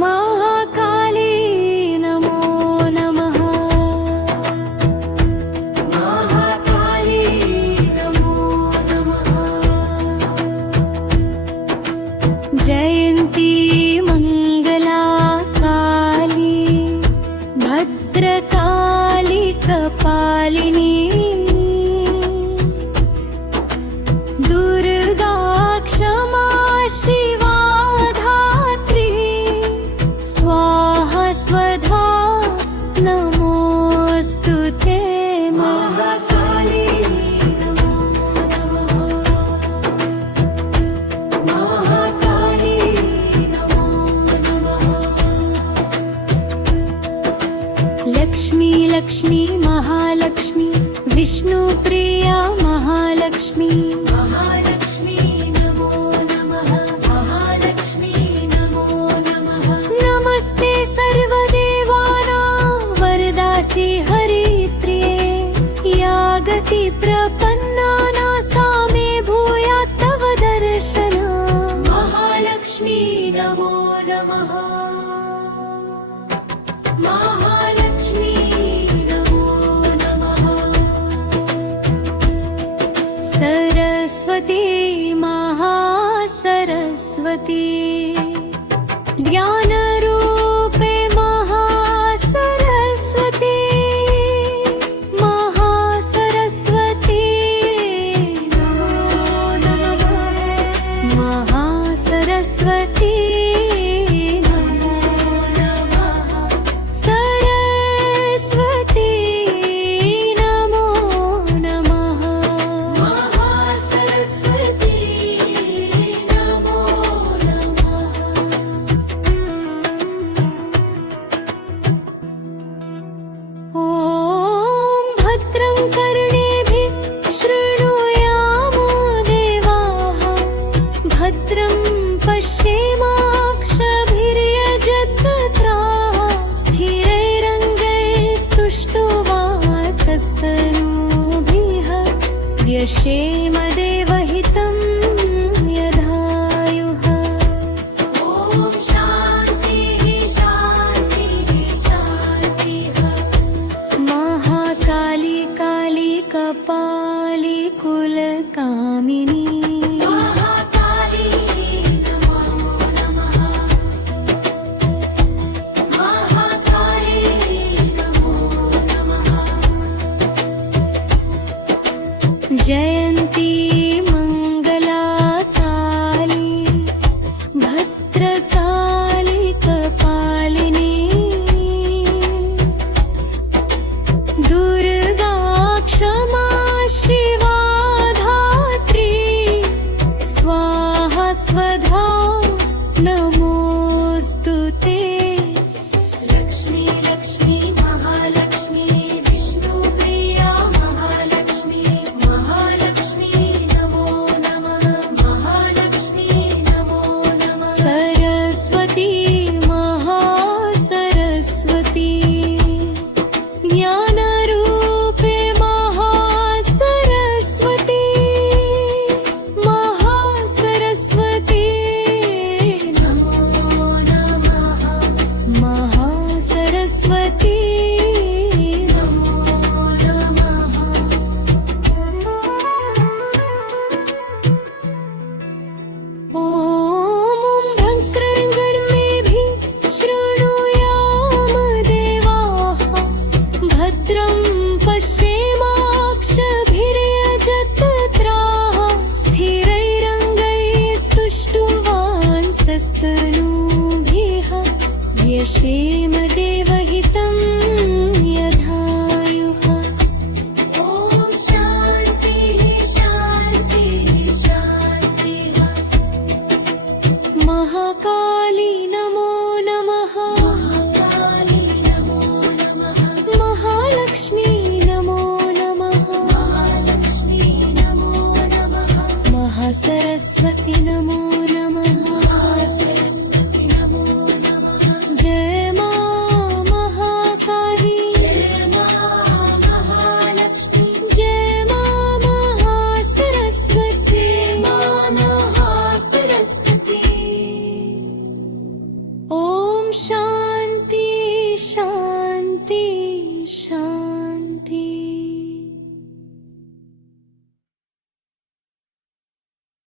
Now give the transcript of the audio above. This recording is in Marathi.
महाकाली नमो नमः। महाकाली नमो नमः। जयन्ती मंगला काली भद्रकाली कपालिनी दुर्गा क्षमा शिवा धात्री स्वाहा स्वधा नमोस्तुते। महाकाली नमो नमः। महाकाली नमो नमः। लक्ष्मी लक्ष्मी महालक्ष्मी विष्णुप्रिया महालक्ष्मी। महालक्ष्मी नमो नमः। महालक्ष्मी नमो नमः। नमस्ते सर्वदेवानां वरदासि हरिप्रिये या गति प्रपन्नानां सा मे भूयात् तव दर्शनम्। महालक्ष्मी नमो नमः। महालक्ष्मी नमो नमः। सरस्वती महासरस्वती ज्ञानरूपे महासरस्वती। महासरस्वती नमो नमः। महासरस्वती नमो नमः। सरस्वती नमो नमः। महासरस्वती नमो नमः। ॐ भद्रं कर्णेभिः शृणुयामो देवाः भद्रं पश्येमाक्षभिर्यजत्राः स्थिरैरङ्गैस्तुष्टुवासस्तनूभिः व्यशेम देवहितं यदायुः। ॐ शान्तिः शान्तिः शान्तिः। महाकाली काली कपाली कुलकामिनी। महाकाली नमो नमः। महाकाली नमो नमः। जयन्ती मंगला काली भद्रकाली कपालिनी दुर्गा क्षमा शिवा धात्री स्वाहा स्वधा नमोस्तुते। लक्ष्मी लक्ष्मी महालक्ष्मी विष्णुप्रिया महालक्ष्मी। महालक्ष्मी नमो नमः। महालक्ष्मी नमो नमः। सरस्वती महासरस्वती ज्ञानरूपे महासरस्वती। महासरस्वती नमो नमः। महासरस्वती नमो नमः। ॐ भद्रङ्कर्णेभिः शृणुयाम देवाः भद्रं पश्येमाक्षभिर्यजत्राः स्थिरैरङ्गैस्तुष्टुवांसस्तनूभिः व्यशेम देवहितं यदायुः। ॐ शान्तिः शान्तिः शान्तिः। महाकाली नमो नमः। महाकाली नमो नमः। महालक्ष्मी नमो नमः। महालक्ष्मी नमो नमः। महासरस्वती नमो नमः। महासरस्वती नमो नमः। जय मां शांती